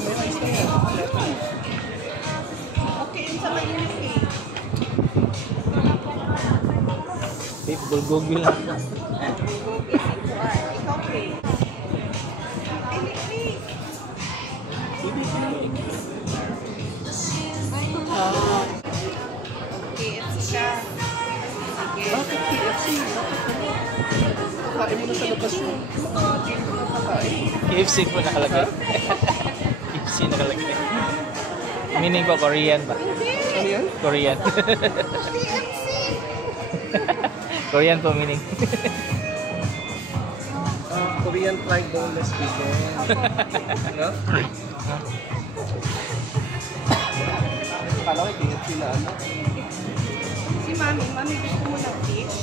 may ice na yan. Okay, yun sa mainit eh. Babe, bulgogi lang ako. Bulgogi, sikuan. Ikaw, Kay. Pili. KFC ka. Sige. Bakit KFC? Kakain mo na sa labas yun. Mga din ko na kakain. KFC po nakalagay. KFC nakalagay. Meaning po, Korean ba? Ano yan? Korean. KFC! Korean po meaning. Korean fried boneless chicken. Ano? Kala ko KFC na ano? Si Mami gusto mo ng fish?